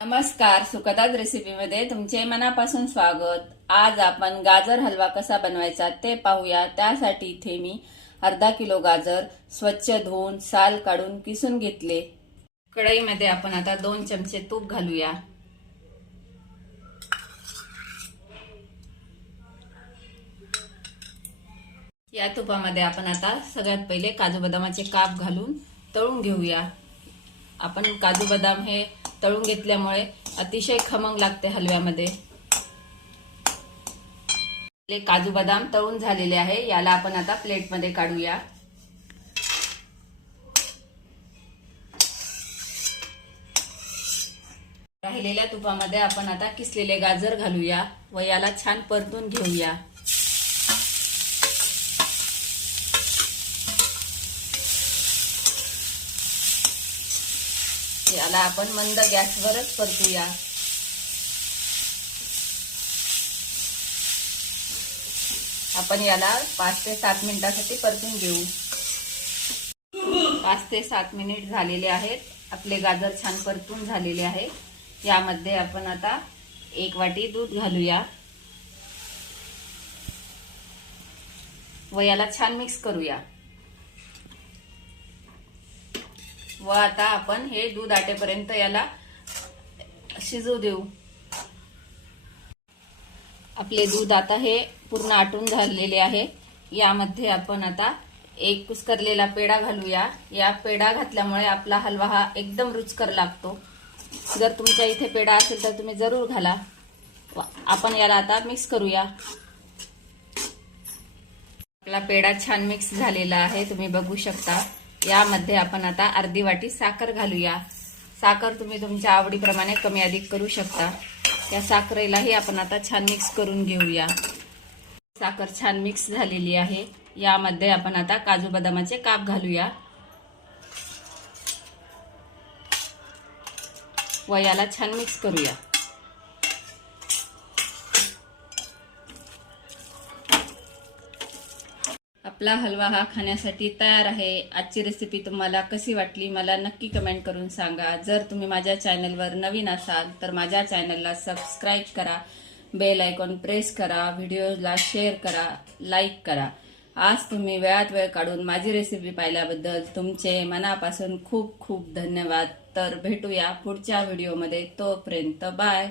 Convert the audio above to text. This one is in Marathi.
नमस्कार, सुखदाच रेसिपीमध्ये तुमचे मनापासून स्वागत। आज आपण गाजर हलवा कसा बनवायचा ते पाहूया। त्यासाठी इथे मी अर्धा किलो गाजर स्वच्छ धुवून साल काढून किसून घेतले। कढईमध्ये आपण आता 2 चमचे तूप घालूया। या तुपामध्ये आपण आता सगळ्यात पहिले काजू बदामाचे काप घालून तळून घेऊया। आपण काजू बदाम हे तळून घेतल्यामुळे अतिशय खमंग लागते हलव्यामध्ये। काजू बदाम तळून झालेले आहे, याला आपण आता प्लेटमध्ये काढूया। राहिलेल्या तुपामध्ये आपण आता किसलेले गाजर घालूया व याला छान परतून घेऊया। याला आपण मंद गॅसवरच परतूया। आपण याला 5 ते 7 मिनिटांसाठी परतून घेऊ। 5 ते 7 मिनिट झालेले आहेत। आपले गाजर छान परतून झालेले आहे। यामध्ये आपण आता 1 वाटी दूध घालूया व याला छान मिक्स करूया। व आता आपण हे दूध आटेपर्यंत याला शिजू देऊ। आपले दूध आता हे पूर्ण आटून झालेले आहे। यामध्ये आपण आता 1 कुस्करलेला पेढा घालूया। या पेढा घातल्यामुळे आपला हलवा हा एकदम रुचकर लागतो। जर तुमच्या इथे पेढा असेल तर तुम्ही जरूर घाला। आपण याला आता मिक्स करूया। आपला पेढा छान मिक्स झालेला आहे, तुम्ही बघू शकता। यामध्ये आपण आता अर्धी वाटी साखर घालूया। साखर तुम्ही तुमच्या आवडीप्रमाणे कमी अधिक करू शकता। या साखरेलाही आपण आता छान मिक्स करून घेऊया। साखर छान मिक्स झालेली आहे। यामध्ये आपण आता काजू बदामाचे काप घालूया व याला छान मिक्स करूया। आपला हलवा हा खाण्यासाठी तयार आहे। आजची रेसिपी तुम्हाला कशी वाटली मला नक्की कमेंट करून सांगा। जर तुम्ही माझ्या चॅनलवर नवीन असाल तर माझ्या चॅनलला सबस्क्राइब करा, बेल आयकॉन प्रेस करा, व्हिडिओला शेअर करा, लाईक करा। आज तुम्ही वेळात वेळ काढून माझी रेसिपी पाहिल्याबद्दल तुमचे मनापासून खूप खूप धन्यवाद। तर भेटूया पुढच्या व्हिडिओमध्ये, तोपर्यंत बाय।